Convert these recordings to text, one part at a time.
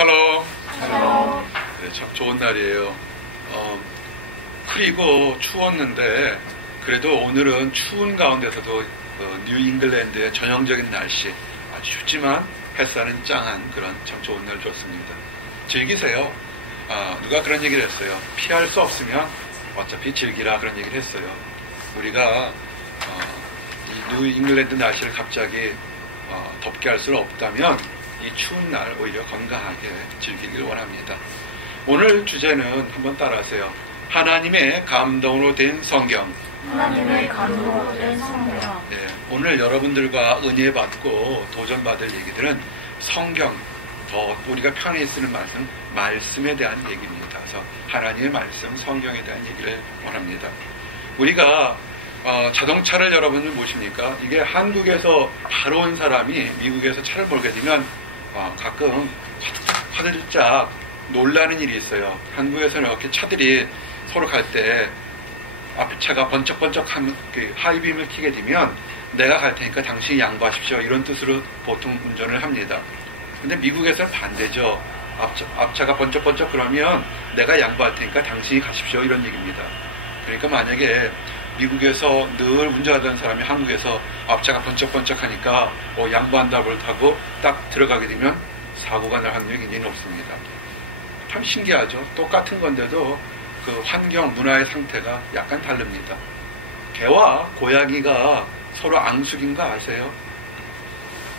샬롬. 네, 참 좋은 날이에요. 흐리고 추웠는데 그래도 오늘은 추운 가운데서도 뉴 잉글랜드의 전형적인 날씨, 아주 춥지만 햇살은 짱한 그런 참 좋은 날 좋습니다. 즐기세요. 누가 그런 얘기를 했어요. 피할 수 없으면 어차피 즐기라, 그런 얘기를 했어요. 우리가 이 뉴 잉글랜드 날씨를 갑자기 덥게 할 수는 없다면 이 추운 날 오히려 건강하게 즐기길 원합니다. 오늘 주제는 한번 따라하세요. 하나님의 감동으로 된 성경. 하나님의 감동으로 된 성경. 네, 오늘 여러분들과 은혜 받고 도전받을 얘기들은 성경, 더 우리가 편히 쓰는 말씀에 대한 얘기입니다. 그래서 하나님의 말씀, 성경에 대한 얘기를 원합니다. 우리가 자동차를 여러분들 모십니까? 이게 한국에서 바로 온 사람이 미국에서 차를 몰게 되면 가끔 화들짝 놀라는 일이 있어요. 한국에서는 이렇게 차들이 서로 갈 때 앞에 차가 번쩍번쩍하면 하이빔을 켜게 되면 내가 갈 테니까 당신이 양보하십시오, 이런 뜻으로 보통 운전을 합니다. 근데 미국에서는 반대죠. 앞차가 번쩍번쩍 그러면 내가 양보할 테니까 당신이 가십시오, 이런 얘기입니다. 그러니까 만약에 미국에서 늘 운전하던 사람이 한국에서 앞차가 번쩍번쩍 하니까 양보한다고 하고 딱 들어가게 되면 사고가 날 확률이 굉장히 높습니다. 참 신기하죠. 똑같은 건데도 그 환경, 문화의 상태가 약간 다릅니다. 개와 고양이가 서로 앙숙인 거 아세요?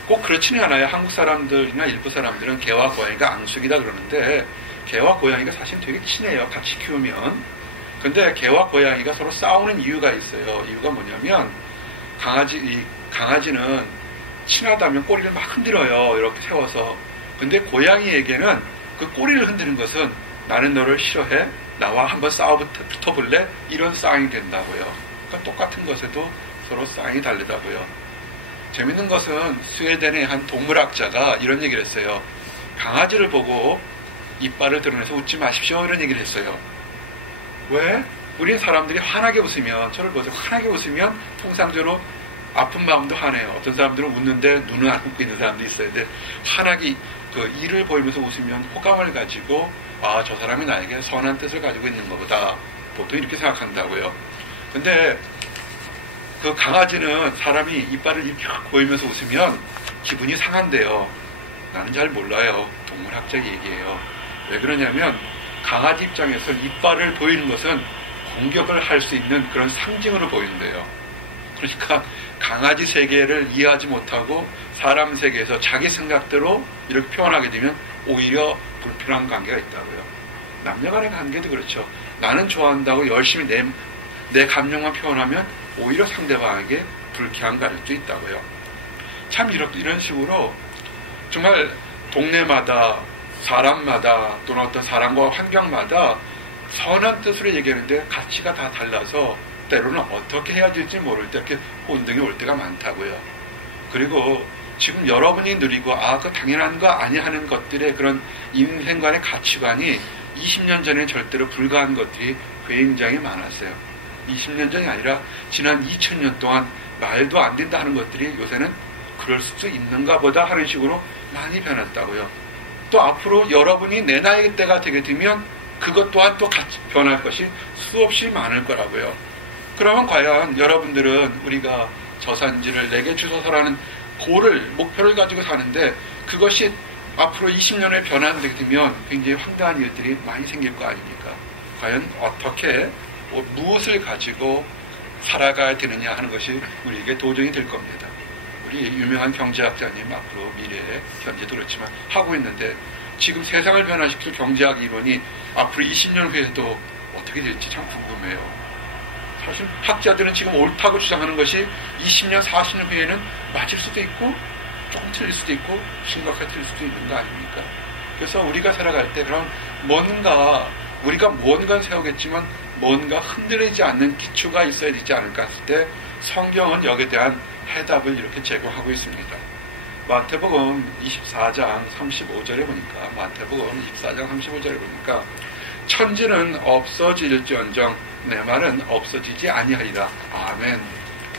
꼭 그렇지는 않아요. 한국 사람들이나 일부 사람들은 개와 고양이가 앙숙이다 그러는데 개와 고양이가 사실 되게 친해요. 같이 키우면. 근데 개와 고양이가 서로 싸우는 이유가 있어요. 이유가 뭐냐면 강아지는 친하다면 꼬리를 막 흔들어요. 이렇게 세워서. 근데 고양이에게는 그 꼬리를 흔드는 것은 나는 너를 싫어해? 나와 한번 붙어볼래? 이런 싸움이 된다고요. 그러니까 똑같은 것에도 서로 싸움이 다르다고요. 재밌는 것은 스웨덴의 한 동물학자가 이런 얘기를 했어요. 강아지를 보고 이빨을 드러내서 웃지 마십시오, 이런 얘기를 했어요. 왜? 우리 사람들이 환하게 웃으면, 저를 보세요. 환하게 웃으면 통상적으로 아픈 마음도 환해요. 어떤 사람들은 웃는데 눈을 안 웃고 있는 사람도 있어요. 근데 환하게 이를 보이면서 웃으면 호감을 가지고 저 사람이 나에게 선한 뜻을 가지고 있는 것보다, 보통 이렇게 생각한다고요. 근데 그 강아지는 사람이 이빨을 이렇게 보이면서 웃으면 기분이 상한대요. 나는 잘 몰라요. 동물학적 얘기예요. 왜 그러냐면 강아지 입장에서 이빨을 보이는 것은 공격을 할 수 있는 그런 상징으로 보인대요. 그러니까 강아지 세계를 이해하지 못하고 사람 세계에서 자기 생각대로 이렇게 표현하게 되면 오히려 불편한 관계가 있다고요. 남녀간의 관계도 그렇죠. 나는 좋아한다고 열심히 내 감정만 표현하면 오히려 상대방에게 불쾌함 가질 수 있다고요. 참 이런 식으로 정말 동네마다, 사람마다, 또는 어떤 사람과 환경마다 선한 뜻으로 얘기하는데 가치가 다 달라서 때로는 어떻게 해야 될지 모를 때 이렇게 혼동이 올 때가 많다고요. 그리고 지금 여러분이 누리고 그 당연한 거 아니야 하는 것들의 그런 인생관의 가치관이 20년 전에 절대로 불가한 것들이 굉장히 많았어요. 20년 전이 아니라 지난 2000년 동안 말도 안 된다 하는 것들이 요새는 그럴 수도 있는가 보다 하는 식으로 많이 변했다고요. 또 앞으로 여러분이 내 나이 때가 되게 되면 그것 또한 또 같이 변할 것이 수없이 많을 거라고요. 그러면 과연 여러분들은 우리가 저산지를 내게 주소서라는 목표를 가지고 사는데 그것이 앞으로 20년에 변화되게 되면 굉장히 황당한 일들이 많이 생길 거 아닙니까? 과연 어떻게 무엇을 가지고 살아가야 되느냐 하는 것이 우리에게 도전이 될 겁니다. 우리 유명한 경제학자님 앞으로 미래에 현재도 그렇지만 하고 있는데 지금 세상을 변화시킬 경제학 이론이 앞으로 20년 후에도 어떻게 될지 참 궁금해요. 사실 학자들은 지금 옳다고 주장하는 것이 20년, 40년 후에는 맞을 수도 있고 조금 틀릴 수도 있고 심각하게 틀릴 수도 있는 거 아닙니까? 그래서 우리가 살아갈 때 그럼 우리가 뭔가 세우겠지만 뭔가 흔들리지 않는 기초가 있어야 되지 않을까 했을 때 성경은 여기에 대한 해답을 이렇게 제공하고 있습니다. 마태복음 24장 35절에 보니까 마태복음 24장 35절에 보니까 천지는 없어질지언정 내 말은 없어지지 아니하리라. 아멘.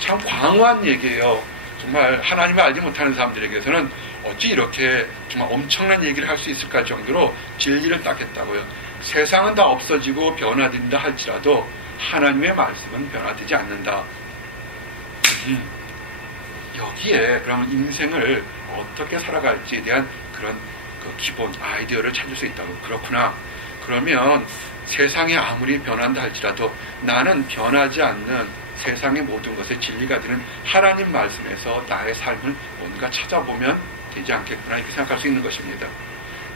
참 광활한 얘기예요. 정말 하나님을 알지 못하는 사람들에게서는 어찌 이렇게 정말 엄청난 얘기를 할 수 있을까 할 정도로 진리를 딱 했다고요. 세상은 다 없어지고 변화된다 할지라도 하나님의 말씀은 변화되지 않는다. 여기에 그러면 인생을 어떻게 살아갈지에 대한 그런 그 기본 아이디어를 찾을 수 있다고. 그렇구나. 그러면 세상이 아무리 변한다 할지라도 나는 변하지 않는 세상의 모든 것의 진리가 되는 하나님 말씀에서 나의 삶을 뭔가 찾아보면 되지 않겠구나 이렇게 생각할 수 있는 것입니다.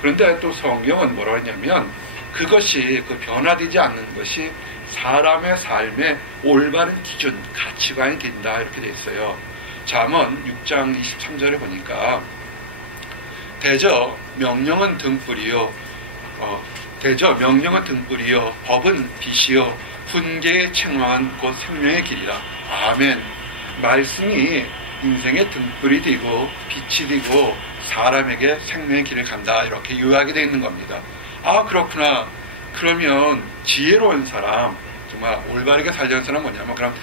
그런데 또 성경은 뭐라고 했냐면 그것이 그 변화되지 않는 것이 사람의 삶의 올바른 기준, 가치관이 된다 이렇게 돼 있어요. 잠언 6장 23절에 보니까 대저 명령은 등불이요 법은 빛이요 훈계의 책망은 곧 생명의 길이라. 아멘. 말씀이 인생의 등불이 되고 빛이 되고 사람에게 생명의 길을 간다 이렇게 요약이 되어 있는 겁니다. 아 그렇구나. 그러면 지혜로운 사람, 정말 올바르게 살려는 사람은 뭐냐면 그럼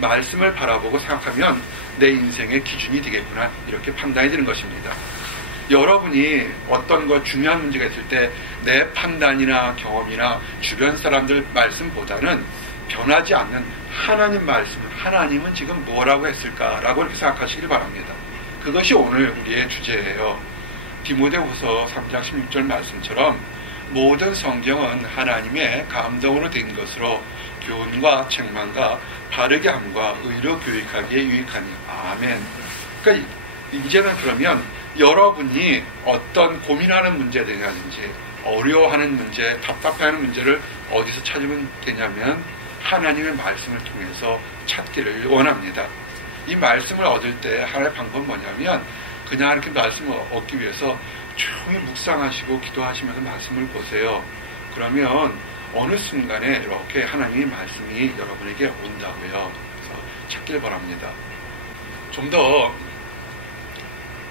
말씀을 바라보고 생각하면 내 인생의 기준이 되겠구나 이렇게 판단이 되는 것입니다. 여러분이 어떤 것 중요한 문제가 있을 때 내 판단이나 경험이나 주변 사람들 말씀보다는 변하지 않는 하나님 말씀, 하나님은 지금 뭐라고 했을까라고 이렇게 생각하시길 바랍니다. 그것이 오늘 우리의 주제예요. 디모데후서 3장 16절 말씀처럼 모든 성경은 하나님의 감동으로 된 것으로 교훈과 책망과 바르게 함과 의로 교육하기에 유익하니. 아멘. 그러니까 이제는 그러면 여러분이 어떤 고민하는 문제들이라든지 어려워하는 문제, 답답해하는 문제를 어디서 찾으면 되냐면 하나님의 말씀을 통해서 찾기를 원합니다. 이 말씀을 얻을 때 하나의 방법은 뭐냐면 그냥 이렇게 말씀을 얻기 위해서 조용히 묵상하시고 기도하시면서 말씀을 보세요. 그러면 어느 순간에 이렇게 하나님의 말씀이 여러분에게 온다고요. 그래서 찾길 바랍니다. 좀 더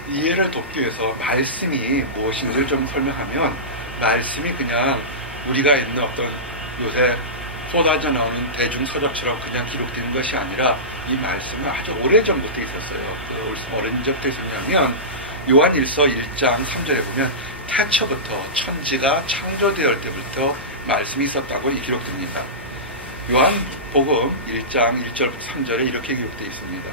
이해를 돕기 위해서 말씀이 무엇인지를 좀 설명하면 말씀이 그냥 우리가 있는 어떤 요새 쏟아져 나오는 대중서적처럼 그냥 기록되는 것이 아니라 이 말씀은 아주 오래전부터 있었어요. 언제부터 있었냐면 요한일서 1장 3절에 보면 태초부터 천지가 창조되었을 때부터 말씀이 있었다고 기록됩니다. 요한복음 1장 1절부터 3절에 이렇게 기록되어 있습니다.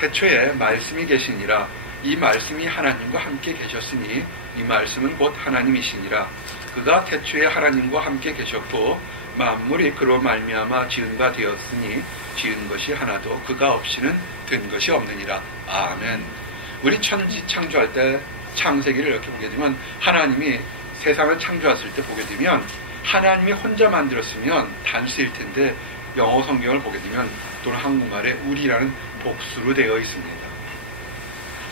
태초에 말씀이 계시니라. 이 말씀이 하나님과 함께 계셨으니 이 말씀은 곧 하나님이시니라. 그가 태초에 하나님과 함께 계셨고 만물이 그로 말미암아 지은 바 되었으니 지은 것이 하나도 그가 없이는 된 것이 없느니라. 아멘. 우리 천지 창조할 때 창세기를 이렇게 보게 되면 하나님이 세상을 창조했을 때 보게 되면 하나님이 혼자 만들었으면 단수일 텐데 영어 성경을 보게 되면 또는 한국말에 우리라는 복수로 되어 있습니다.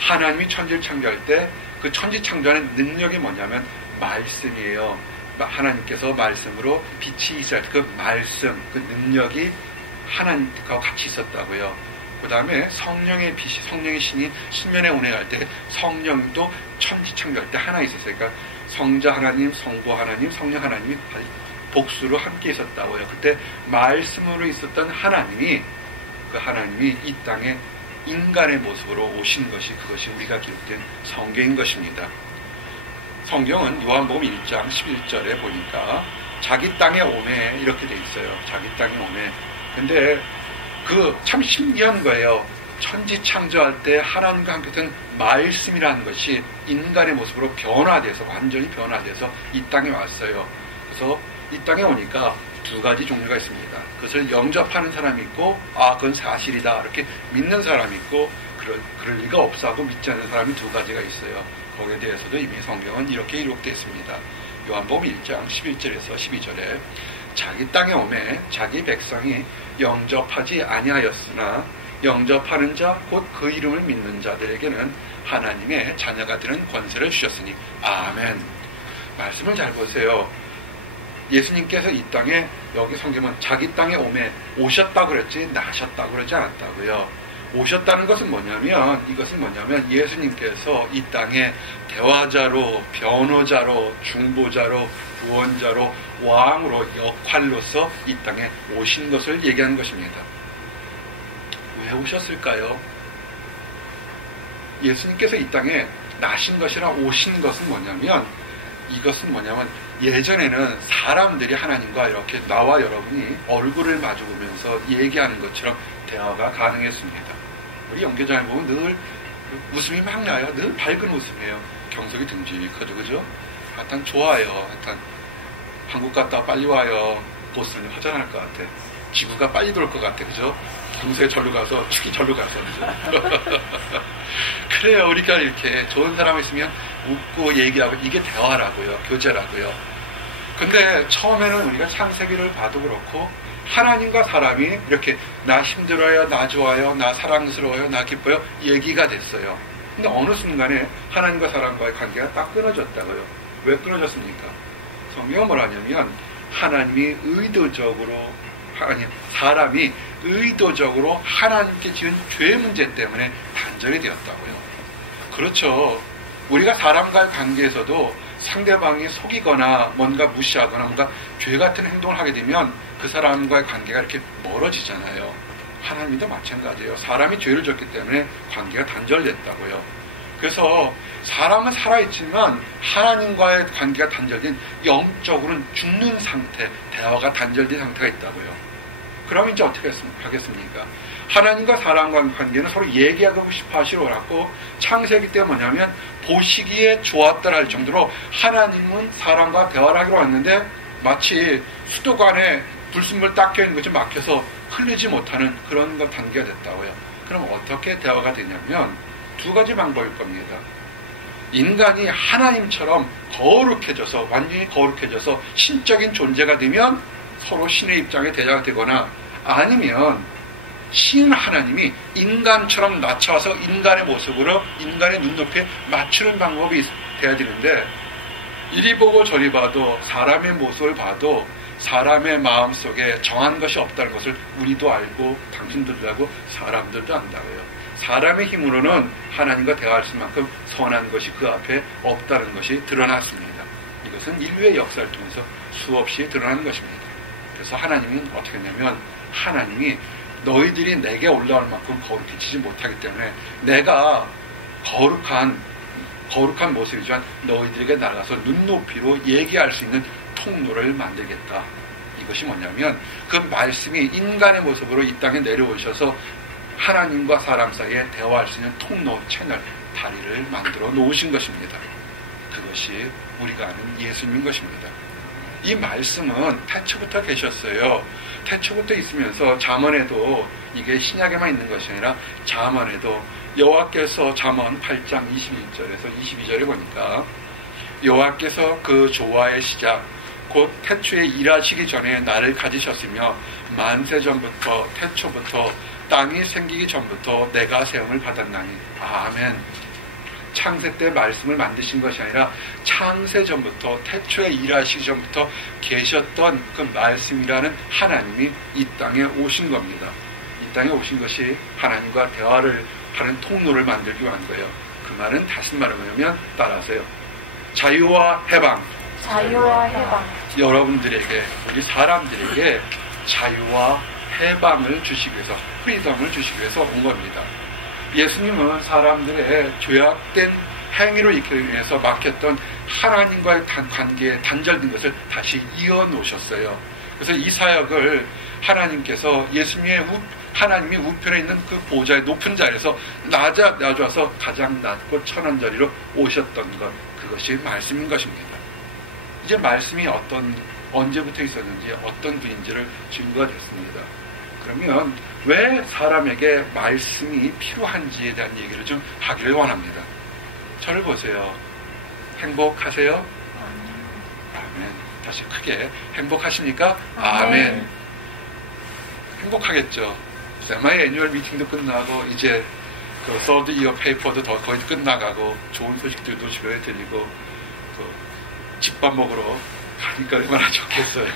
하나님이 천지를 창조할 때 그 천지 창조하는 능력이 뭐냐면 말씀이에요. 하나님께서 말씀으로 빛이 있어야 그 말씀, 그 능력이 하나님과 같이 있었다고요. 그 다음에 성령의 빛이, 성령의 신이 수면에 운행할 때 성령도 천지 창조할 때 하나 있었어요. 그러니까 성자 하나님, 성부 하나님, 성령 하나님이 복수로 함께 있었다고요. 그때 말씀으로 있었던 하나님이, 그 하나님이 이 땅에 인간의 모습으로 오신 것이, 그것이 우리가 기록된 성경인 것입니다. 성경은 요한복음 1장 11절에 보니까 자기 땅에 오매 이렇게 돼 있어요. 자기 땅에 오매. 근데 그 참 신기한 거예요. 천지 창조할 때 하나님과 함께 했던 말씀이라는 것이 인간의 모습으로 변화돼서, 완전히 변화돼서 이 땅에 왔어요. 그래서 이 땅에 오니까 두 가지 종류가 있습니다. 그것을 영접하는 사람이 있고, 아, 그건 사실이다, 이렇게 믿는 사람이 있고, 그럴 리가 없어 하고 믿지 않는 사람이 두 가지가 있어요. 거기에 대해서도 이미 성경은 이렇게 기록되어 있습니다. 요한복음 1장 11절에서 12절에 자기 땅에 오매 자기 백성이 영접하지 아니하였으나 영접하는 자 곧 그 이름을 믿는 자들에게는 하나님의 자녀가 되는 권세를 주셨으니. 아멘. 말씀을 잘 보세요. 예수님께서 이 땅에, 여기 성경은 자기 땅에 오매 오셨다고 그랬지 나셨다고 그러지 않았다고요. 오셨다는 것은 뭐냐면, 이것은 뭐냐면 예수님께서 이 땅에 대화자로, 변호자로, 중보자로, 구원자로, 왕으로, 역할로서 이 땅에 오신 것을 얘기하는 것입니다. 왜 오셨을까요? 예수님께서 이 땅에 나신 것이나 오신 것은 뭐냐면, 이것은 뭐냐면 예전에는 사람들이 하나님과 이렇게 나와 여러분이 얼굴을 마주보면서 얘기하는 것처럼 대화가 가능했습니다. 우리 연교장에 보면 늘 웃음이 막 나요. 늘 밝은 웃음이에요. 경석이 듬직하죠, 그죠? 하여튼 좋아요. 하여튼 한국 갔다 빨리 와요. 보스턴이 허전할 것 같아. 지구가 빨리 돌 것 같아, 그죠? 경석이 절로 가서, 축이 절로 가서, 그죠? 그래요. 우리가 이렇게 좋은 사람이 있으면 웃고 얘기하고, 이게 대화라고요. 교제라고요. 근데 처음에는 우리가 창세기를 봐도 그렇고, 하나님과 사람이 이렇게 나 힘들어요, 나 좋아요, 나 사랑스러워요, 나 기뻐요, 얘기가 됐어요. 근데 어느 순간에 하나님과 사람과의 관계가 딱 끊어졌다고요. 왜 끊어졌습니까? 성경은 뭐라냐면, 하나님이 의도적으로, 사람이 의도적으로 하나님께 지은 죄 문제 때문에 단절이 되었다고요. 그렇죠. 우리가 사람과의 관계에서도 상대방이 속이거나 뭔가 무시하거나 뭔가 죄 같은 행동을 하게 되면 그 사람과의 관계가 이렇게 멀어지잖아요. 하나님도 마찬가지예요. 사람이 죄를 졌기 때문에 관계가 단절됐다고요. 그래서 사람은 살아있지만 하나님과의 관계가 단절된, 영적으로는 죽는 상태, 대화가 단절된 상태가 있다고요. 그러면 이제 어떻게 하겠습니까? 하나님과 사람과의 관계는 서로 얘기하고 싶어 하시더라고. 창세기 때 뭐냐면 보시기에 좋았다라 할 정도로 하나님은 사람과 대화를 하기로 했는데 마치 수도관에 불순물 딱 껴있는 것이 막혀서 흘리지 못하는 그런 단계가 됐다고요. 그럼 어떻게 대화가 되냐면 두 가지 방법일 겁니다. 인간이 하나님처럼 거룩해져서, 완전히 거룩해져서 신적인 존재가 되면 서로 신의 입장에 대자가 되거나, 아니면 신 하나님이 인간처럼 낮춰서 인간의 모습으로 인간의 눈높이에 맞추는 방법이 돼야 되는데, 이리 보고 저리 봐도, 사람의 모습을 봐도 사람의 마음속에 정한 것이 없다는 것을 우리도 알고 당신들도 알고 사람들도 안다고요. 사람의 힘으로는 하나님과 대화할 수 만큼 선한 것이 그 앞에 없다는 것이 드러났습니다. 이것은 인류의 역사를 통해서 수없이 드러난 것입니다. 그래서 하나님은 어떻게 했냐면, 하나님이 너희들이 내게 올라올 만큼 거룩해지지 못하기 때문에 내가 거룩한 모습이지만 너희들에게 나가서 눈높이로 얘기할 수 있는 통로를 만들겠다. 이것이 뭐냐면 그 말씀이 인간의 모습으로 이 땅에 내려오셔서 하나님과 사람 사이에 대화할 수 있는 통로, 채널, 다리를 만들어 놓으신 것입니다. 그것이 우리가 아는 예수님인 것입니다. 이 말씀은 태초부터 계셨어요. 태초부터 있으면서 잠언에도, 이게 신약에만 있는 것이 아니라 잠언에도, 여호와께서 잠언 8장 21절에서 22절에 보니까 여호와께서 그 조화의 시작 곧 태초에 일하시기 전에 나를 가지셨으며 만세 전부터, 태초부터, 땅이 생기기 전부터 내가 세움을 받았나니. 아멘. 창세 때 말씀을 만드신 것이 아니라 창세 전부터, 태초에 일하시기 전부터 계셨던 그 말씀이라는 하나님이 이 땅에 오신 겁니다. 이 땅에 오신 것이 하나님과 대화를 하는 통로를 만들기 위한 거예요. 그 말은 다시 말하면 따라서요. 자유와 해방. 자유와 해방. 여러분들에게, 우리 사람들에게 자유와 해방을 주시기 위해서, 프리덤을 주시기 위해서 온 겁니다. 예수님은 사람들의 죄악된 행위로 이끌기 위해서 막혔던 하나님과의 관계에 단절된 것을 다시 이어놓으셨어요. 그래서 이 사역을 하나님께서 하나님이 우편에 있는 그 보좌의 높은 자리에서 낮아서 가장 낮고 천한 자리로 오셨던 것, 그것이 말씀인 것입니다. 이제 말씀이 언제부터 있었는지, 어떤 분인지를 증거가 됐습니다. 그러면 왜 사람에게 말씀이 필요한지에 대한 얘기를 좀 하기를 원합니다. 저를 보세요. 행복하세요? 아멘. 다시 크게. 행복하십니까? 아멘. 행복하겠죠. 세마이 애뉴얼 미팅도 끝나고 이제 그 서드 이어 페이퍼도 거의 끝나가고 좋은 소식들도 주변에 들리고 집밥 먹으러 가니까 얼마나 좋겠어요.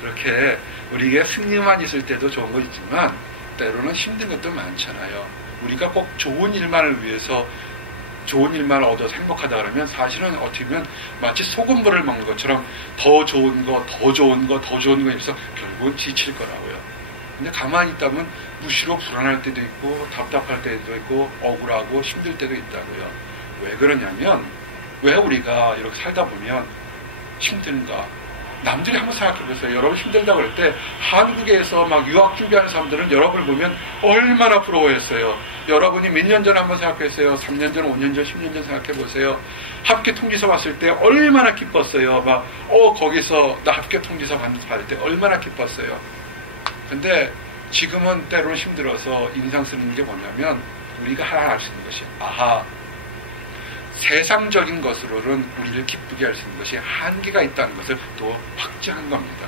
그렇게 우리에게 승리만 있을 때도 좋은 거 있지만 때로는 힘든 것도 많잖아요. 우리가 꼭 좋은 일만을 위해서 좋은 일만 얻어서 행복하다 그러면 사실은 어떻게 보면 마치 소금물을 먹는 것처럼 더 좋은 거, 더 좋은 거, 더 좋은 거 해서 결국은 지칠 거라고요. 근데 가만히 있다면 무시로 불안할 때도 있고 답답할 때도 있고 억울하고 힘들 때도 있다고요. 왜 그러냐면 왜 우리가 이렇게 살다 보면 힘든가? 남들이 한번 생각해보세요. 여러분 힘들다고 그럴 때 한국에서 막 유학 준비하는 사람들은 여러분을 보면 얼마나 부러워했어요. 여러분이 몇 년 전에 한번 생각했어요. 3년 전, 5년 전, 10년 전 생각해보세요. 합격 통지서 봤을 때 얼마나 기뻤어요. 막 거기서 나 합격 통지서 받을 때 얼마나 기뻤어요. 근데 지금은 때로는 힘들어서 인상 쓰는 게 뭐냐면 우리가 하나 알 수 있는 것이 세상적인 것으로는 우리를 기쁘게 할 수 있는 것이 한계가 있다는 것을 또 확증한 겁니다.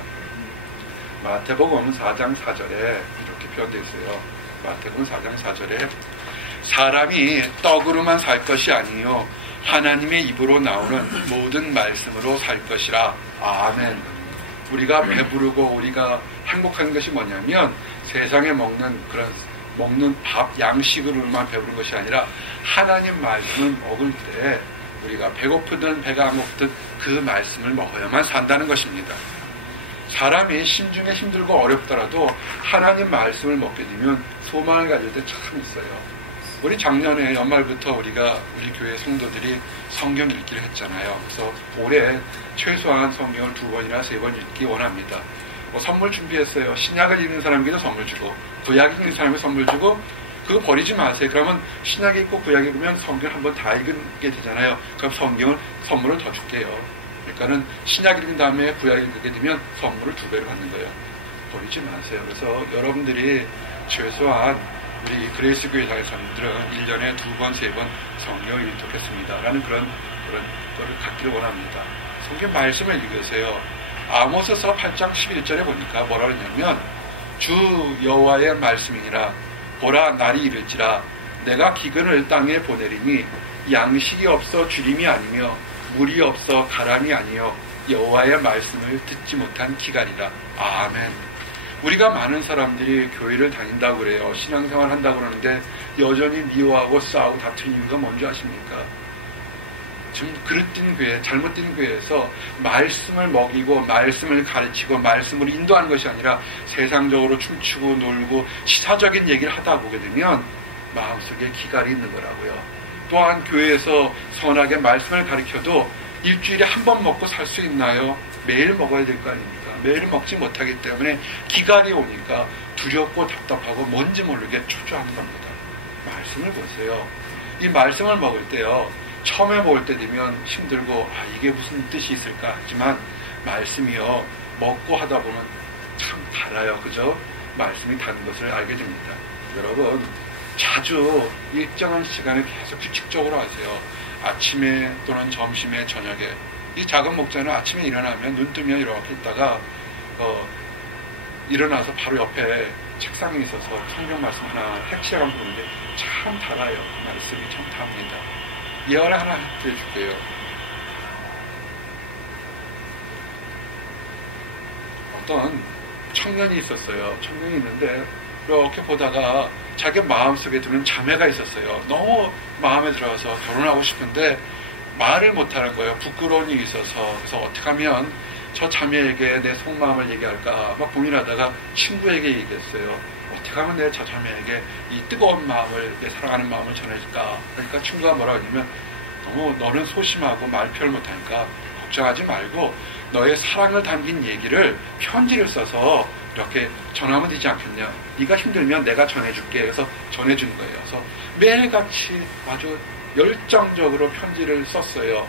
마태복음 4장 4절에 이렇게 표현되어 있어요. 마태복음 4장 4절에 사람이 떡으로만 살 것이 아니요 하나님의 입으로 나오는 모든 말씀으로 살 것이라. 아멘. 우리가 배부르고 우리가 행복한 것이 뭐냐면 세상에 먹는 밥, 양식으로만 배부른 것이 아니라 하나님 말씀을 먹을 때 우리가 배고프든 배가 안 고프든 그 말씀을 먹어야만 산다는 것입니다. 사람이 심중에 힘들고 어렵더라도 하나님 말씀을 먹게 되면 소망을 가질 때 참 있어요. 우리 작년에 연말부터 우리 교회 성도들이 성경 읽기를 했잖아요. 그래서 올해 최소한 성경을 2번이나 3번 읽기 원합니다. 선물 준비했어요. 신약을 읽는 사람에게도 선물 주고 구약 읽는 사람에게 선물 주고 그거 버리지 마세요. 그러면 신약이 있고 구약이 읽으면 성경 한번 다 읽게 되잖아요. 그럼 선물을 더 줄게요. 그러니까는 신약 읽은 다음에 구약 읽게 되면 선물을 2배로 받는 거예요. 버리지 마세요. 그래서 여러분들이 최소한 우리 그레이스 교회 다니는 사람들은 1년에 2번, 3번 성경을 읽도록했습니다. 라는 그런 거를 갖기를 원합니다. 성경 말씀을 읽으세요. 아모스서 8장 11절에 보니까 뭐라 그러냐면 주 여호와의 말씀이니라. 보라 날이 이를지라. 내가 기근을 땅에 보내리니 양식이 없어 주림이 아니며 물이 없어 가람이 아니요 여호와의 말씀을 듣지 못한 기갈이라. 아멘. 우리가 많은 사람들이 교회를 다닌다고 그래요. 신앙생활 한다고 그러는데 여전히 미워하고 싸우고 다투는 이유가 뭔지 아십니까? 지금 그릇된 교회, 잘못된 교회에서 말씀을 먹이고 말씀을 가르치고 말씀을 인도하는 것이 아니라 세상적으로 춤추고 놀고 시사적인 얘기를 하다 보게 되면 마음속에 기갈이 있는 거라고요. 또한 교회에서 선하게 말씀을 가르쳐도 일주일에 한 번 먹고 살 수 있나요? 매일 먹어야 될 거 아닙니까? 매일 먹지 못하기 때문에 기갈이 오니까 두렵고 답답하고 뭔지 모르게 초조한 겁니다. 말씀을 보세요. 이 말씀을 먹을 때요. 처음에 먹을 때 되면 힘들고 이게 무슨 뜻이 있을까 하지만 말씀이요. 먹고 하다 보면 참 달아요. 그죠? 말씀이 다른 것을 알게 됩니다. 여러분 자주 일정한 시간에 계속 규칙적으로 하세요. 아침에 또는 점심에 저녁에. 이 작은 목자는 아침에 일어나면 눈 뜨면 이렇게 있다가 일어나서 바로 옆에 책상에 있어서 성경 말씀 하나 핵실하게 보는데 참 달아요. 그 말씀이 참 답니다. 예언을 하나 해드릴게요. 어떤 청년이 있었어요. 청년이 있는데 이렇게 보다가 자기 마음속에 드는 자매가 있었어요. 너무 마음에 들어서 결혼하고 싶은데 말을 못하는 거예요. 부끄러운 일이 있어서. 그래서 어떻게 하면 저 자매에게 내 속마음을 얘기할까 막 고민하다가 친구에게 얘기했어요. 어떻게 하면 내 저 자매에게 이 뜨거운 마음을, 내 사랑하는 마음을 전해줄까. 그러니까 친구가 뭐라고 하냐면 너무 너는 소심하고 말 표현을 못하니까 걱정하지 말고 너의 사랑을 담긴 얘기를 편지를 써서 이렇게 전하면 되지 않겠냐. 네가 힘들면 내가 전해줄게. 그래서 전해주는 거예요. 그래서 매일같이 아주 열정적으로 편지를 썼어요.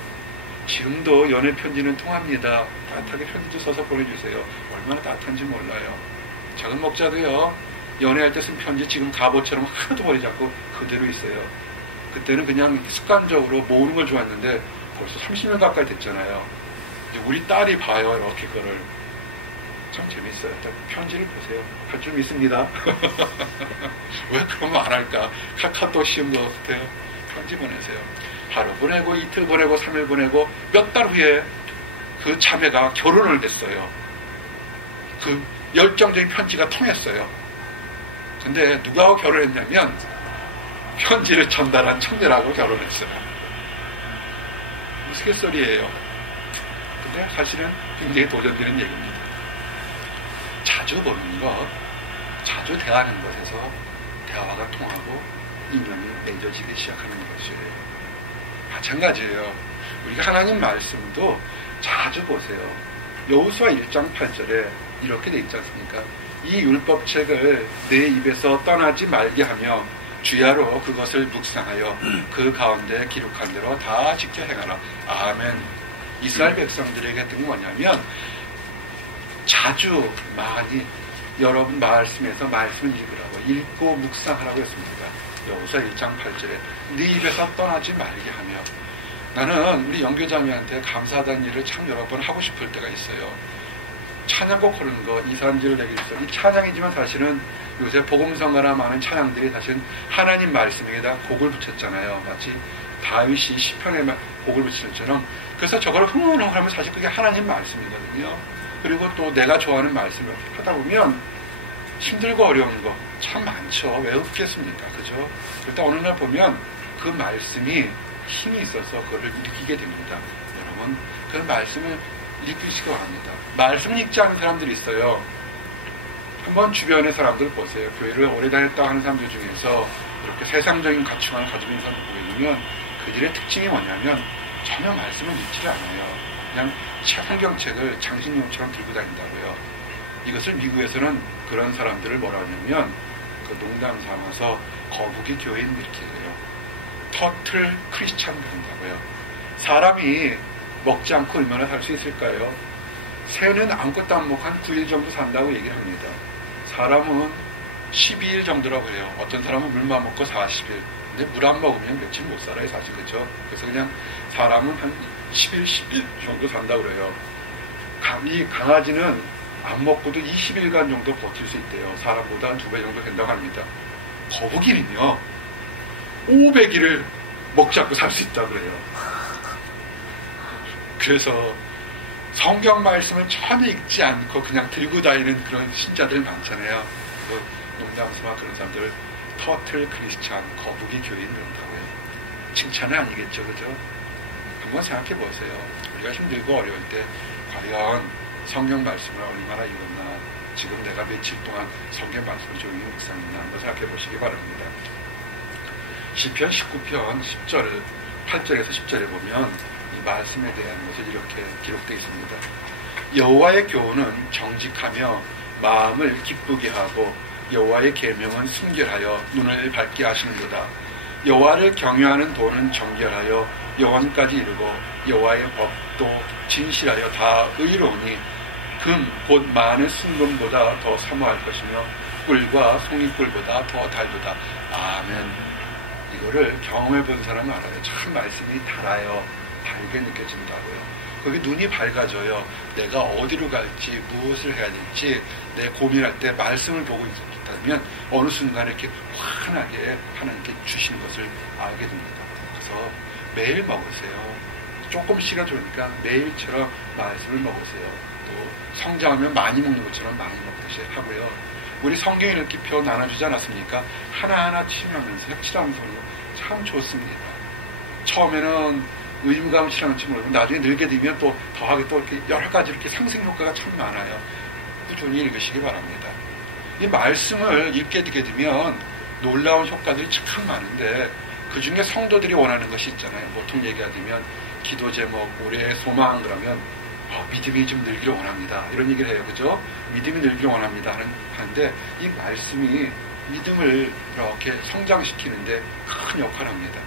지금도 연애 편지는 통합니다. 따뜻하게 편지도 써서 보내주세요. 얼마나 따뜻한지 몰라요. 작은 목자도요. 연애할 때 쓴 편지 지금 갑옷처럼 하나도 버리지 않고 그대로 있어요. 그때는 그냥 습관적으로 모으는 걸 좋아했는데 벌써 30년 가까이 됐잖아요. 이제 우리 딸이 봐요. 이렇게 그거를. 참 재밌어요. 편지를 보세요. 할 줄 믿습니다. 왜 그러면 안 할까? 카카오톡 시험 것 같아요. 편지 보내세요. 하루 보내고 이틀 보내고 3일 보내고 몇 달 후에 그 자매가 결혼을 했어요. 그 열정적인 편지가 통했어요. 근데 누구하고 결혼했냐면 편지를 전달한 청년하고 결혼했어요. 우스갯소리예요. 근데 사실은 굉장히 도전되는 얘기입니다. 자주 보는 것, 자주 대하는 것에서 대화가 통하고 인연이 맺어지기 시작하는 것이에요. 마찬가지예요. 우리가 하나님 말씀도 자주 보세요. 여호수아 1장 8절에 이렇게 돼 있지 않습니까? 이 율법책을 내 입에서 떠나지 말게 하며 주야로 그것을 묵상하여 그 가운데 기록한 대로 다 지켜 행하라. 아멘. 이스라엘 백성들에게 했던 게 뭐냐면 자주 많이 여러분 말씀에서 말씀을 읽으라고 읽고 묵상하라고 했습니다. 여호수아 1장 8절에 네 입에서 떠나지 말게 하며 나는 우리 영교자매한테 감사하다는 일을 참 여러 번 하고 싶을 때가 있어요. 찬양곡 부르는 거, 이산지를 내기 위해서 이 찬양이지만 사실은 요새 복음성가나 많은 찬양들이 사실은 하나님 말씀에다 곡을 붙였잖아요. 마치 다윗이 시편에 곡을 붙인 것처럼. 그래서 저걸 흥얼흥얼하면 사실 그게 하나님 말씀이거든요. 그리고 또 내가 좋아하는 말씀을 하다 보면 힘들고 어려운 거 참 많죠. 왜 없겠습니까? 그죠? 그러다 어느 날 보면 그 말씀이 힘이 있어서 그거를 느끼게 됩니다. 여러분, 그 말씀을 읽으시기 바랍니다. 말씀을 읽지 않은 사람들이 있어요. 한번 주변의 사람들 보세요. 교회를 오래 다녔다고 하는 사람들 중에서 이렇게 세상적인 가치관을 가지고 있는 사람들 보면 그들의 특징이 뭐냐면 전혀 말씀을 읽지를 않아요. 그냥 성경책을 장신용처럼 들고 다닌다고요. 이것을 미국에서는 그런 사람들을 뭐라 하냐면 그 농담 삼아서 거북이 교인 이렇게 해요. 터틀 크리스찬 그런다고요. 사람이 먹지 않고 얼마나 살 수 있을까요? 새는 아무것도 안 먹고 한 9일 정도 산다고 얘기를 합니다. 사람은 12일 정도라고 해요. 어떤 사람은 물만 먹고 40일. 근데 물 안 먹으면 며칠 못 살아요, 사실. 그렇죠? 그래서 그냥 사람은 한 10일 정도 산다고 그래요. 이 강아지는 안 먹고도 20일간 정도 버틸 수 있대요. 사람보다 한 2배 정도 된다고 합니다. 거북이는요, 500일을 먹지 않고 살 수 있다고 그래요. 그래서 성경 말씀을 전혀 읽지 않고 그냥 들고 다니는 그런 신자들 많잖아요. 그 농담삼아 그런 사람들을 터틀 크리스찬, 거북이 교인 그런다고요. 칭찬은 아니겠죠, 그죠? 한번 생각해 보세요. 우리가 힘들고 어려울 때 과연 성경 말씀을 얼마나 읽었나, 지금 내가 며칠 동안 성경 말씀을 조용히 묵상했나 한번 생각해 보시기 바랍니다. 시편 19편 10절, 8절에서 10절에 보면 이 말씀에 대한 것을 이렇게 기록되어 있습니다. 여호와의 교훈은 정직하며 마음을 기쁘게 하고 여호와의 계명은 순결하여 눈을 밝게 하시는도다. 여호와를 경외하는 도는 정결하여 영원까지 이르고 여호와의 법도 진실하여 다 의로우니 금 곧 많은 순금보다 더 사모할 것이며 꿀과 송이꿀보다 더 달도다. 아멘. 이거를 경험해 본 사람은 알아요. 참 말씀이 달아요. 달게 느껴진다고요. 거기 눈이 밝아져요. 내가 어디로 갈지, 무엇을 해야 될지 내 고민할 때 말씀을 보고 있다면 어느 순간에 이렇게 환하게 하나님께 주시는 것을 알게 됩니다. 그래서 매일 먹으세요. 조금씩이라 좋으니까 매일처럼 말씀을 먹으세요. 또 성장하면 많이 먹는 것처럼 많이 먹듯이 하고요. 우리 성경 읽기표 나눠주지 않았습니까? 하나하나 치면서 칠하면서 참 좋습니다. 처음에는 의무감을 칠하면서 모르고 나중에 늘게 되면 또 더하게 또 이렇게 여러 가지 이렇게 상승 효과가 참 많아요. 꾸준히 읽으시기 바랍니다. 이 말씀을 읽게 되게 되면 놀라운 효과들이 참 많은데 그 중에 성도들이 원하는 것이 있잖아요. 보통 얘기하자면 기도 제목, 올해의 소망 그러면 믿음이 좀 늘기를 원합니다. 이런 얘기를 해요. 그죠? 믿음이 늘기를 원합니다. 하는데 이 말씀이 믿음을 이렇게 성장시키는데 큰 역할을 합니다.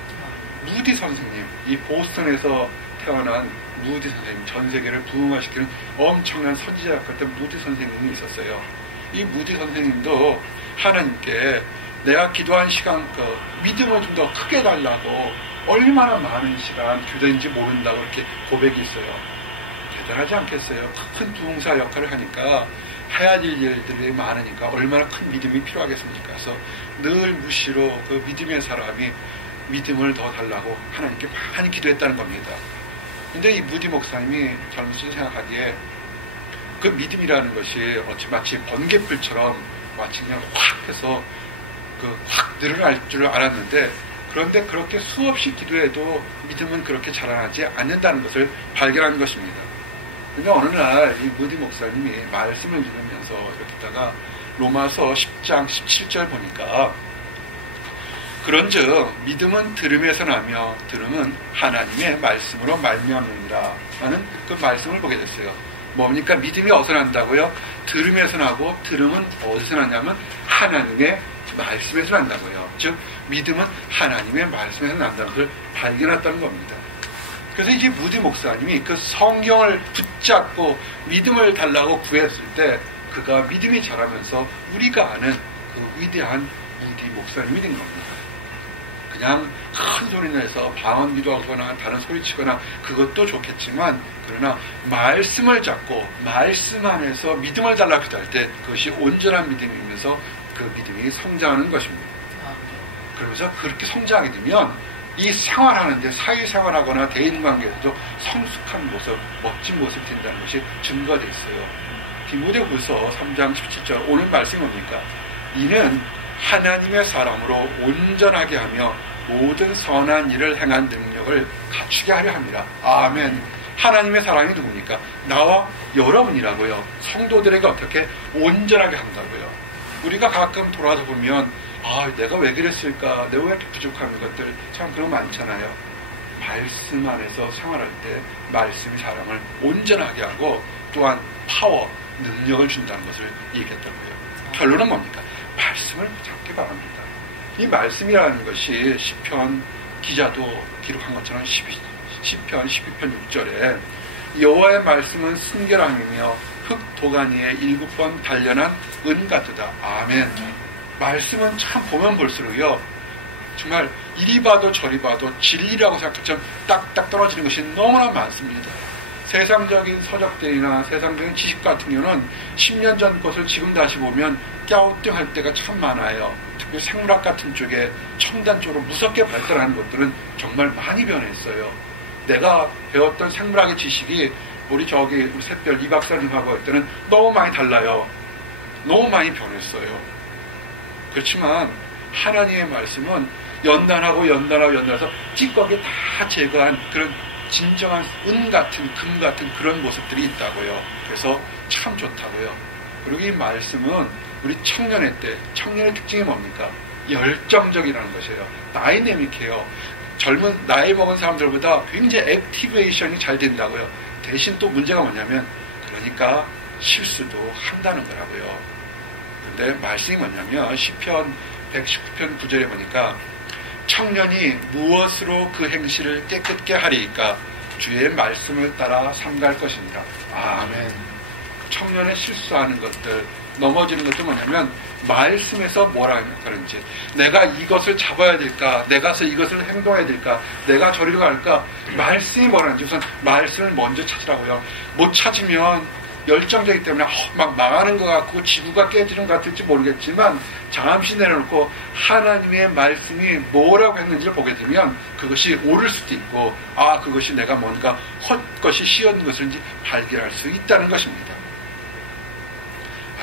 무디 선생님, 이 보스턴에서 태어난 무디 선생님, 전 세계를 부흥화시키는 엄청난 선지자 같은 무디 선생님이 있었어요. 이 무디 선생님도 하나님께 내가 기도한 시간, 믿음을 좀 더 크게 달라고 얼마나 많은 시간 기도했는지 모른다고 이렇게 고백이 있어요. 대단하지 않겠어요? 큰 부흥사 역할을 하니까 해야 될 일들이 많으니까 얼마나 큰 믿음이 필요하겠습니까? 그래서 늘 무시로 그 믿음의 사람이 믿음을 더 달라고 하나님께 많이 기도했다는 겁니다. 근데 이 무디 목사님이 젊었을 때 생각하기에 그 믿음이라는 것이 마치 번개불처럼 마치 그냥 확 해서 확 늘어날 줄 알았는데 그런데 그렇게 수없이 기도해도 믿음은 그렇게 자라나지 않는다는 것을 발견한 것입니다. 근데 어느 날 이 무디 목사님이 말씀을 읽으면서 이렇게 있다가 로마서 10장 17절 보니까 그런즉 믿음은 들음에서 나며 들음은 하나님의 말씀으로 말미암느니라 하는 그 말씀을 보게 됐어요. 뭡니까? 믿음이 어디서 난다고요? 들음에서 나고 들음은 어디서 나냐면 하나님의 말씀에서 난다고요. 즉 믿음은 하나님의 말씀에서 난다는 것을 발견했다는 겁니다. 그래서 이제 무디 목사님이 그 성경을 붙잡고 믿음을 달라고 구했을 때 그가 믿음이 자라면서 우리가 아는 그 위대한 무디 목사님이 된 겁니다. 그냥 큰 소리 내서 방언 기도하거나 다른 소리치거나 그것도 좋겠지만 그러나 말씀을 잡고 말씀 안에서 믿음을 달라고 기도할 때 그것이 온전한 믿음이면서 그 믿음이 성장하는 것입니다. 그러면서 그렇게 성장하게 되면 이 생활하는데 사회생활하거나 대인관계에서도 성숙한 모습, 멋진 모습이 된다는 것이 증거되어 있어요. 디모데후서 3장 17절 오늘 말씀이 뭡니까? 이는 하나님의 사람으로 온전하게 하며 모든 선한 일을 행한 능력을 갖추게 하려 합니다. 아멘. 하나님의 사람이 누굽니까? 나와 여러분이라고요. 성도들에게 어떻게 온전하게 한다고요. 우리가 가끔 돌아서 보면 내가 왜 그랬을까? 내가 왜 이렇게 부족한 것들 참 그런 거 많잖아요. 말씀 안에서 생활할 때 말씀이 사람을 온전하게 하고 또한 파워, 능력을 준다는 것을 얘기했다고요. 결론은 뭡니까? 말씀을 잡기 바랍니다. 이 말씀이라는 것이 시편 기자도 기록한 것처럼 시편 12편 6절에 여호와의 말씀은 순결함이며 흙 도가니에 7번 단련한 은 같으다. 아멘. 말씀은 참 보면 볼수록요 정말 이리 봐도 저리 봐도 진리라고 생각처럼 딱딱 떨어지는 것이 너무나 많습니다. 세상적인 서적들이나 세상적인 지식 같은 경우는 10년 전 것을 지금 다시 보면 갸우뚱할 때가 참 많아요. 특히 생물학 같은 쪽에 첨단 쪽으로 무섭게 발달하는 것들은 정말 많이 변했어요. 내가 배웠던 생물학의 지식이 우리 샛별 이 박사님하고 할 때는 너무 많이 달라요. 너무 많이 변했어요. 그렇지만 하나님의 말씀은 연단해서 찌꺼기 다 제거한 그런 진정한 은 같은 금 같은 그런 모습들이 있다고요. 그래서 참 좋다고요. 그리고 이 말씀은 우리 청년의 특징이 뭡니까? 열정적이라는 것이에요. 다이내믹해요. 젊은 나이 먹은 사람들보다 굉장히 액티베이션이 잘 된다고요. 대신 또 문제가 뭐냐면 그러니까 실수도 한다는 거라고요. 근데 말씀이 뭐냐면 시편 119편 9절에 보니까 청년이 무엇으로 그 행실을 깨끗게 하리이까 주의 말씀을 따라 삼갈 것입니다. 아멘. 청년의 실수하는 것들 넘어지는 것도 뭐냐면 말씀에서 뭐라 그런지 내가 이것을 잡아야 될까 내가 이것을 행동해야 될까 내가 저리로 갈까 말씀이 뭐라는지 우선 말씀을 먼저 찾으라고요. 못 찾으면 열정적이기 때문에 막 망하는 것 같고 지구가 깨지는 것 같을지 모르겠지만 잠시 내려놓고 하나님의 말씀이 뭐라고 했는지를 보게 되면 그것이 옳을 수도 있고 그것이 내가 뭔가 헛것이 씌어진 것인지 발견할 수 있다는 것입니다.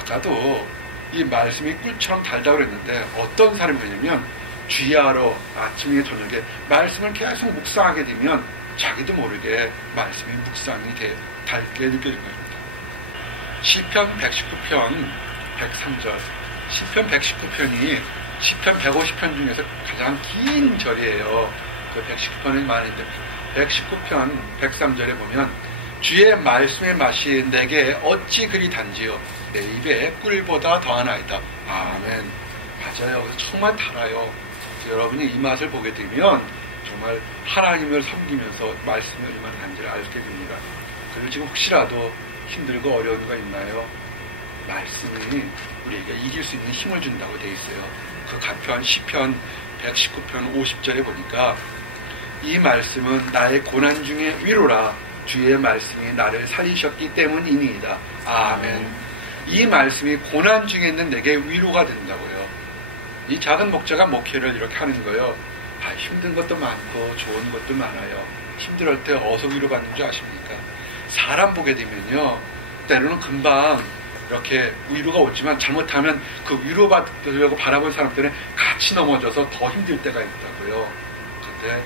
아까도 이 말씀이 꿀처럼 달다고 그랬는데 어떤 사람이 그러냐면 주야로 아침에 저녁에 말씀을 계속 묵상하게 되면 자기도 모르게 말씀이 묵상이 달게 느껴진 겁니다. 시편 119편 103절 시편 119편이 시편 150편 중에서 가장 긴 절이에요. 그 119편이 많은데 119편 103절에 보면 주의 말씀의 맛이 내게 어찌 그리 단지요 내 입에 꿀보다 더하나이다. 아멘. 맞아요. 정말 달아요. 여러분이 이 맛을 보게 되면 정말 하나님을 섬기면서 말씀이 얼마나 단지를 알게 됩니다. 그리고 지금 혹시라도 힘들고 어려운 거 있나요? 말씀이 우리에게 이길 수 있는 힘을 준다고 되어 있어요. 그 간편 시편 119편 50절에 보니까 이 말씀은 나의 고난 중에 위로라 주의 말씀이 나를 살리셨기 때문이니이다. 아멘. 이 말씀이 고난 중에 있는 내게 위로가 된다고요. 이 작은 목자가 목회를 이렇게 하는 거예요. 힘든 것도 많고 좋은 것도 많아요. 힘들 때 어디서 위로받는 줄 아십니까? 사람 보게 되면요 때로는 금방 이렇게 위로가 오지만 잘못하면 그 위로받으려고 바라본 사람들은 같이 넘어져서 더 힘들 때가 있다고요. 그런데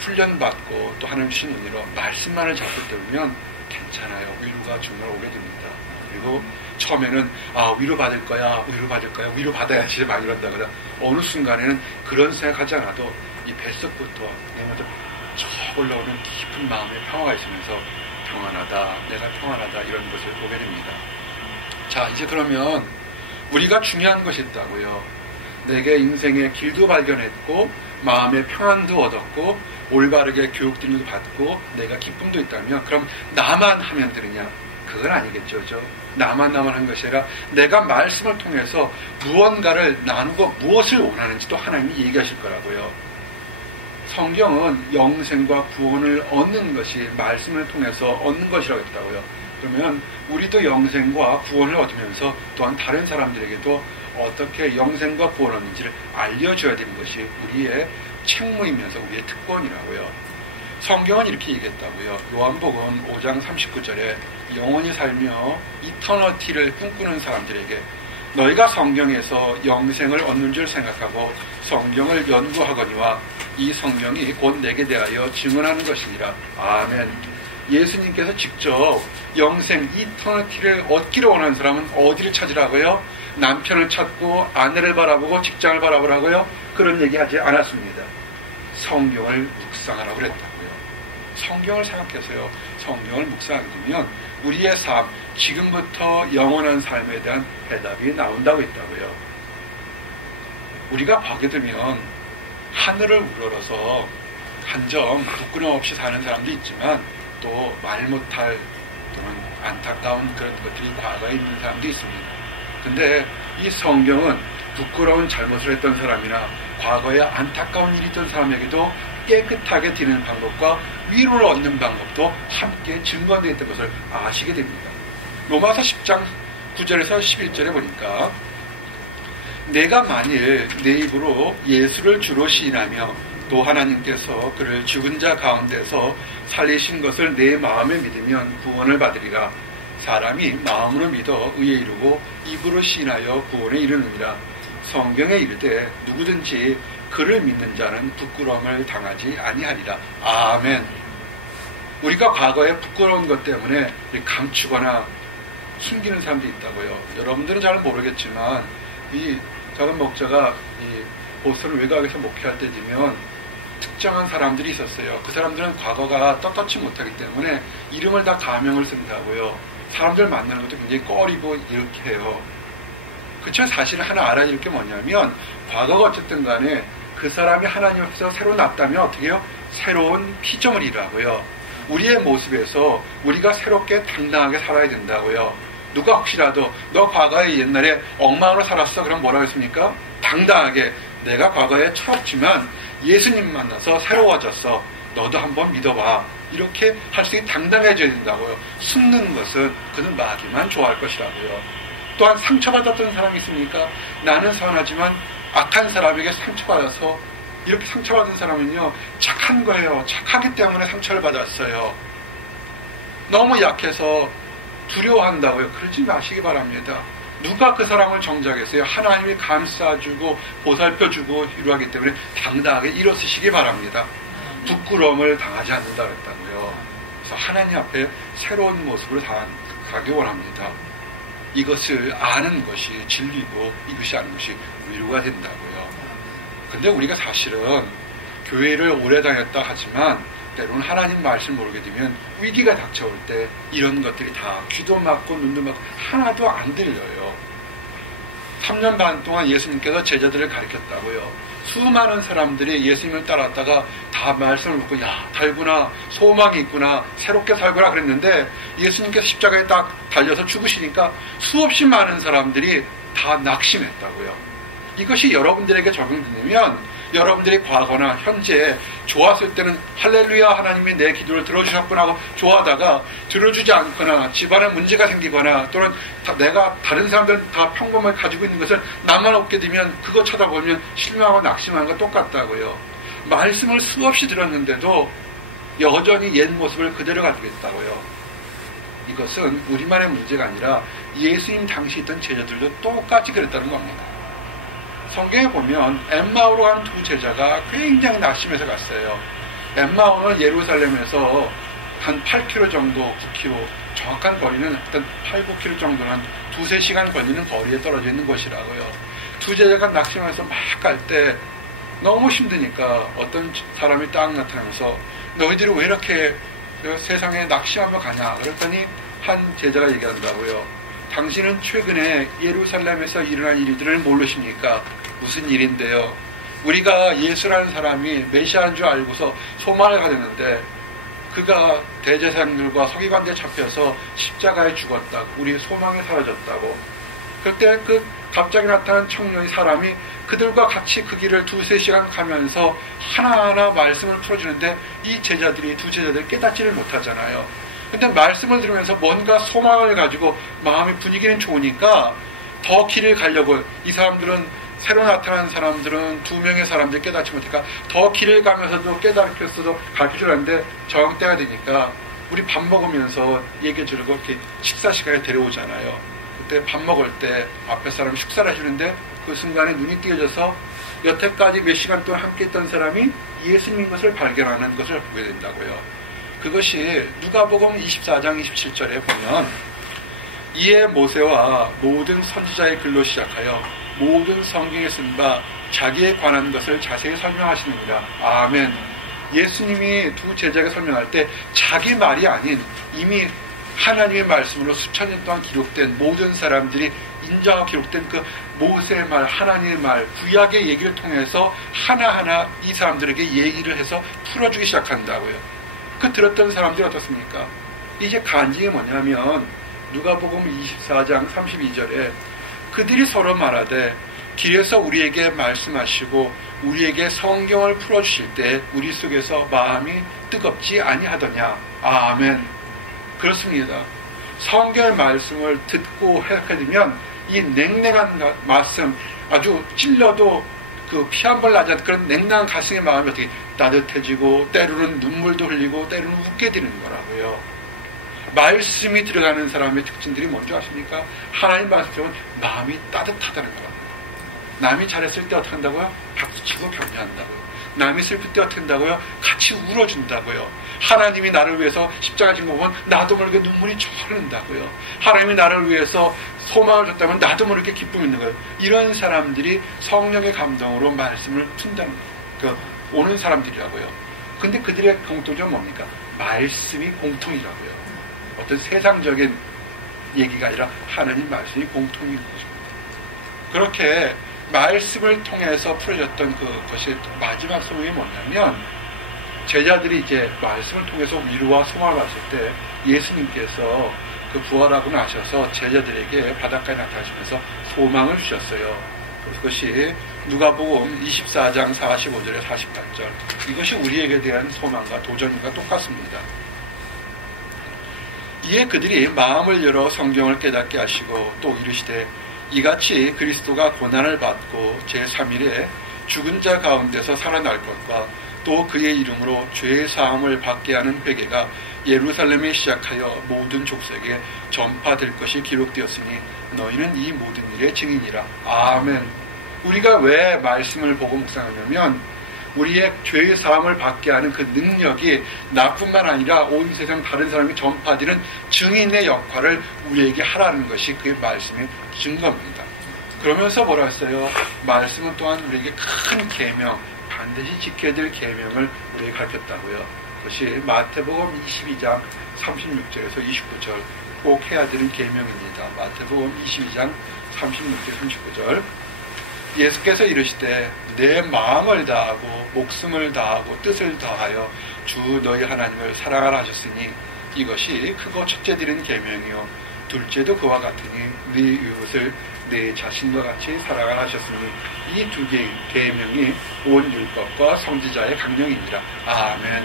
훈련받고 또 하나님 주신 은혜로 말씀만을 잡고 들으면 괜찮아요. 위로가 정말 오게 됩니다. 그리고 처음에는 위로받을 거야, 위로받아야지 막 이런다거나 어느 순간에는 그런 생각하지 않아도 이 뱃속부터 내면서 쭉 올라오는 깊은 마음의 평화가 있으면서 평안하다, 내가 평안하다 이런 것을 보게 됩니다. 자, 이제 그러면 우리가 중요한 것이 있다고요. 내게 인생의 길도 발견했고 마음의 평안도 얻었고 올바르게 교육들도 받고 내가 기쁨도 있다면 그럼 나만 하면 되느냐? 그건 아니겠죠. 나만 한 것이 아니라 내가 말씀을 통해서 무언가를 나누고 무엇을 원하는지도 하나님이 얘기하실 거라고요. 성경은 영생과 구원을 얻는 것이 말씀을 통해서 얻는 것이라고 했다고요. 그러면 우리도 영생과 구원을 얻으면서 또한 다른 사람들에게도 어떻게 영생과 구원을 얻는지를 알려줘야 되는 것이 우리의 책무이면서 우리의 특권이라고요. 성경은 이렇게 얘기했다고요. 요한복음 5장 39절에 영원히 살며 이터너티를 꿈꾸는 사람들에게 너희가 성경에서 영생을 얻는 줄 생각하고 성경을 연구하거니와 이 성경이 곧 내게 대하여 증언하는 것이니라. 아멘. 예수님께서 직접 영생, 이터너티를 얻기를 원하는 사람은 어디를 찾으라고요? 남편을 찾고 아내를 바라보고 직장을 바라보라고요? 그런 얘기하지 않았습니다. 성경을 묵상하라고 그랬다고요. 성경을 생각해서요. 성경을 묵상하게 되면 우리의 삶, 지금부터 영원한 삶에 대한 해답이 나온다고 했다고요. 우리가 보게 되면 하늘을 우러러서 한 점 부끄럼 없이 사는 사람도 있지만 또 말 못할 또는 안타까운 그런 것들이 과거에 있는 사람도 있습니다. 근데 이 성경은 부끄러운 잘못을 했던 사람이나 과거에 안타까운 일이 있던 사람에게도 깨끗하게 되는 방법과 위로를 얻는 방법도 함께 증거되어 있던 것을 아시게 됩니다. 로마서 10장 9절에서 11절에 보니까 내가 만일 내 입으로 예수를 주로 시인하며 또 하나님께서 그를 죽은 자 가운데서 살리신 것을 내 마음에 믿으면 구원을 받으리라. 사람이 마음으로 믿어 의에 이르고 입으로 시인하여 구원에 이르느니라. 성경에 이르되 누구든지 그를 믿는 자는 부끄러움을 당하지 아니하리라. 아멘. 우리가 과거에 부끄러운 것 때문에 감추거나 숨기는 사람도 있다고요. 여러분들은 잘 모르겠지만 이 작은 목자가 이 보스턴 외곽에서 목회할 때 되면 특정한 사람들이 있었어요. 그 사람들은 과거가 떳떳지 못하기 때문에 이름을 다 가명을 쓴다고요. 사람들 만나는 것도 굉장히 꺼리고 이렇게 해요. 그렇지만 사실은 하나 알아야 될 게 뭐냐면 과거가 어쨌든 간에 그 사람이 하나님 앞에서 새로 났다면 어떻게 해요? 새로운 피조물 이라고요. 우리의 모습에서 우리가 새롭게 당당하게 살아야 된다고요. 누가 혹시라도 너 과거에 옛날에 엉망으로 살았어 그럼 뭐라고 했습니까? 당당하게 내가 과거에 철없지만 예수님 만나서 새로워졌어. 너도 한번 믿어봐. 이렇게 할 수 있게 당당해져야 된다고요. 숨는 것은 그는 마귀만 좋아할 것이라고요. 또한 상처받았던 사람이 있습니까? 나는 선하지만 악한 사람에게 상처받아서 이렇게 상처받은 사람은요 착한 거예요. 착하기 때문에 상처를 받았어요. 너무 약해서 두려워한다고요. 그러지 마시기 바랍니다. 누가 그 사람을 정작했어요? 하나님이 감싸주고 보살펴주고 위로하기 때문에 당당하게 일어서시기 바랍니다. 부끄러움을 당하지 않는다 그랬다고요. 그래서 하나님 앞에 새로운 모습으로 가기 원합니다. 이것을 아는 것이 진리고 이것이 아는 것이 위로가 된다고요. 근데 우리가 사실은 교회를 오래 다녔다 하지만 때로는 하나님 말씀을 모르게 되면 위기가 닥쳐올 때 이런 것들이 다 귀도 막고 눈도 막고 하나도 안 들려요. 3년 반 동안 예수님께서 제자들을 가르쳤다고요. 수많은 사람들이 예수님을 따랐다가 다 말씀을 듣고 야 달구나 소망이 있구나 새롭게 살구나 그랬는데 예수님께서 십자가에 딱 달려서 죽으시니까 수없이 많은 사람들이 다 낙심했다고요. 이것이 여러분들에게 적용되면 여러분들이 과거나 현재 좋았을 때는 할렐루야 하나님이 내 기도를 들어주셨구나 하고 좋아하다가 들어주지 않거나 집안에 문제가 생기거나 또는 내가 다른 사람들은 다 평범하게 가지고 있는 것을 나만 없게 되면 그거 쳐다보면 실망하고 낙심하는 거 똑같다고요. 말씀을 수없이 들었는데도 여전히 옛 모습을 그대로 가지고 있다고요. 이것은 우리만의 문제가 아니라 예수님 당시 있던 제자들도 똑같이 그랬다는 겁니다. 성경에 보면 엠마오로 간 두 제자가 굉장히 낙심해서 갔어요. 엠마오는 예루살렘에서 한 8km 정도, 9km, 정확한 거리는 일단 8, 9km 정도는 2-3시간 걸리는 거리에 떨어져 있는 곳이라고요. 두 제자가 낙심해서 막 갈 때 너무 힘드니까 어떤 사람이 딱 나타나면서 너희들이 왜 이렇게 세상에 낙심하며 가냐? 그랬더니 한 제자가 얘기한다고요. 당신은 최근에 예루살렘에서 일어난 일들을 모르십니까? 무슨 일인데요? 우리가 예수라는 사람이 메시아인 줄 알고서 소망을 가졌는데 그가 대제사장들과 서기관들에 잡혀서 십자가에 죽었다고, 우리의 소망이 사라졌다고. 그때 그 갑자기 나타난 청년의 사람이 그들과 같이 그 길을 2-3시간 가면서 하나하나 말씀을 풀어주는데 이 제자들이, 두 제자들이 깨닫지를 못하잖아요. 근데 말씀을 들으면서 뭔가 소망을 가지고 마음의 분위기는 좋으니까 더 길을 가려고, 이 사람들은 새로 나타난 사람들은 2명의 사람들이 깨닫지 못하니까 더 길을 가면서도 깨닫겠어도 가르쳐주려 하는데 저녁때가 되니까 우리 밥 먹으면서 얘기해 주려고 이렇게 식사 시간에 데려오잖아요. 그때 밥 먹을 때 앞에 사람이 식사를 해주는데 그 순간에 눈이 띄어져서 여태까지 몇 시간 동안 함께 했던 사람이 예수님인 것을 발견하는 것을 보게 된다고요. 그것이 누가복음 24장 27절에 보면 이에 모세와 모든 선지자의 글로 시작하여 모든 성경에 쓴 바 자기에 관한 것을 자세히 설명하시느니라. 아멘. 예수님이 두 제자에게 설명할 때 자기 말이 아닌 이미 하나님의 말씀으로 수천 년 동안 기록된 모든 사람들이 인정하고 기록된 그 모세의 말, 하나님의 말, 구약의 얘기를 통해서 하나하나 이 사람들에게 얘기를 해서 풀어주기 시작한다고요. 그 들었던 사람들이 어떻습니까? 이제 간증이 뭐냐면 누가복음 24장 32절에 그들이 서로 말하되 길에서 우리에게 말씀하시고 우리에게 성경을 풀어주실 때 우리 속에서 마음이 뜨겁지 아니하더냐. 아멘. 그렇습니다. 성경의 말씀을 듣고 해석해두면 이 냉랭한 말씀, 아주 찔러도 그 피 한 번 나지 않는 그런 냉랭한 가슴의 마음이 어떻게 따뜻해지고 때로는 눈물도 흘리고 때로는 웃게 되는 거라고요. 말씀이 들어가는 사람의 특징들이 뭔지 아십니까? 하나님 말씀은 마음이 따뜻하다는 거예요. 남이 잘했을 때 어떻게 한다고요? 박수치고 격려한다고요. 남이 슬플 때 어떻게 한다고요? 같이 울어준다고요. 하나님이 나를 위해서 십자가 진 거 보면 나도 모르게 눈물이 흐른다고요. 하나님이 나를 위해서 소망을 줬다면 나도 모르게 기쁨이 있는 거예요. 이런 사람들이 성령의 감동으로 말씀을 푼다는 거예요. 그 오는 사람들이라고요. 근데 그들의 공통점은 뭡니까? 말씀이 공통이라고요. 어떤 세상적인 얘기가 아니라 하나님 말씀이 공통인 것입니다. 그렇게 말씀을 통해서 풀어졌던 그것이 마지막 소명이 뭐냐면 제자들이 이제 말씀을 통해서 위로와 소망을 받았을 때 예수님께서 그 부활하고 나셔서 제자들에게 바닷가에 나타나시면서 소망을 주셨어요. 그것이 누가복음 24장 45절에 48절. 이것이 우리에게 대한 소망과 도전과 똑같습니다. 이에 그들이 마음을 열어 성경을 깨닫게 하시고 또 이르시되 이같이 그리스도가 고난을 받고 제3일에 죽은 자 가운데서 살아날 것과 또 그의 이름으로 죄의 사함을 받게 하는 회개가 예루살렘에 시작하여 모든 족속에 전파될 것이 기록되었으니 너희는 이 모든 일의 증인이라. 아멘. 우리가 왜 말씀을 보고 묵상하냐면 우리의 죄의 사함을 받게 하는 그 능력이 나뿐만 아니라 온 세상 다른 사람이 전파되는 증인의 역할을 우리에게 하라는 것이 그 말씀의 증거입니다. 그러면서 뭐라 했어요? 말씀은 또한 우리에게 큰 계명, 반드시 지켜야 될 계명을 우리에게 가르쳤다고요. 그것이 마태복음 22장 36절에서 29절 꼭 해야 되는 계명입니다. 마태복음 22장 36절 39절 예수께서 이르시되 내 마음을 다하고 목숨을 다하고 뜻을 다하여 주 너희 하나님을 사랑하라 하셨으니 이것이 크고 첫째 드린 계명이요 둘째도 그와 같으니 네 이웃을 내 자신과 같이 사랑하라 하셨으니 이 두 개의 계명이 온 율법과 선지자의 강령이니라. 아멘.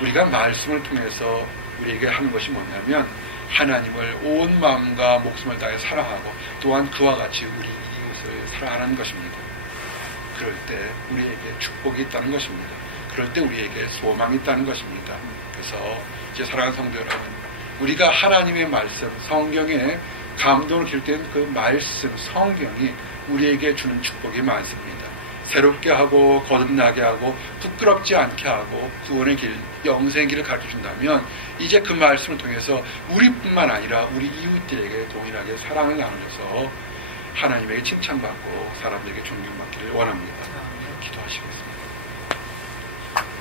우리가 말씀을 통해서 우리에게 하는 것이 뭐냐면 하나님을 온 마음과 목숨을 다해 사랑하고 또한 그와 같이 우리 이웃을 사랑하는 것입니다. 그럴 때 우리에게 축복이 있다는 것입니다. 그럴 때 우리에게 소망이 있다는 것입니다. 그래서 이제 사랑하는 성도 여러분, 우리가 하나님의 말씀, 성경에 감동을 기록된 그 말씀, 성경이 우리에게 주는 축복이 많습니다. 새롭게 하고 거듭나게 하고 부끄럽지 않게 하고 구원의 길, 영생의 길을 가르쳐준다면 이제 그 말씀을 통해서 우리뿐만 아니라 우리 이웃들에게 동일하게 사랑을 나누어서 하나님에게 칭찬받고 사람들에게 존경받기를 원합니다. 기도하시겠습니다.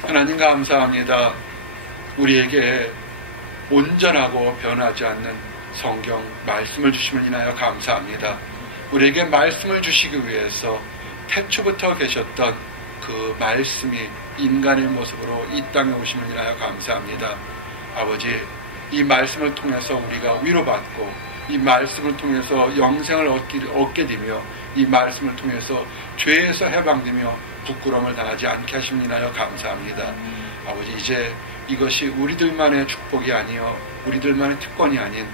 하나님 감사합니다. 우리에게 온전하고 변하지 않는 성경 말씀을 주심을 인하여 감사합니다. 우리에게 말씀을 주시기 위해서 태초부터 계셨던 그 말씀이 인간의 모습으로 이 땅에 오심을 인하여 감사합니다. 아버지, 이 말씀을 통해서 우리가 위로받고 이 말씀을 통해서 영생을 얻게 되며 이 말씀을 통해서 죄에서 해방되며 부끄러움을 당하지 않게 하심을 인하여 감사합니다. 아버지, 이제 이것이 우리들만의 축복이 아니요 우리들만의 특권이 아닌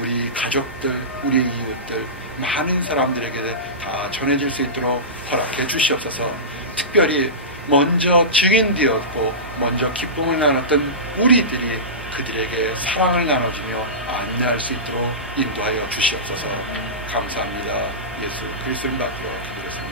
우리 가족들, 우리 이웃들, 많은 사람들에게 다 전해질 수 있도록 허락해 주시옵소서. 특별히 먼저 증인되었고 먼저 기쁨을 나눴던 우리들이 그들에게 사랑을 나눠주며 안내할 수 있도록 인도하여 주시옵소서. 감사합니다. 예수 그리스도를 받들어 기도했습니다.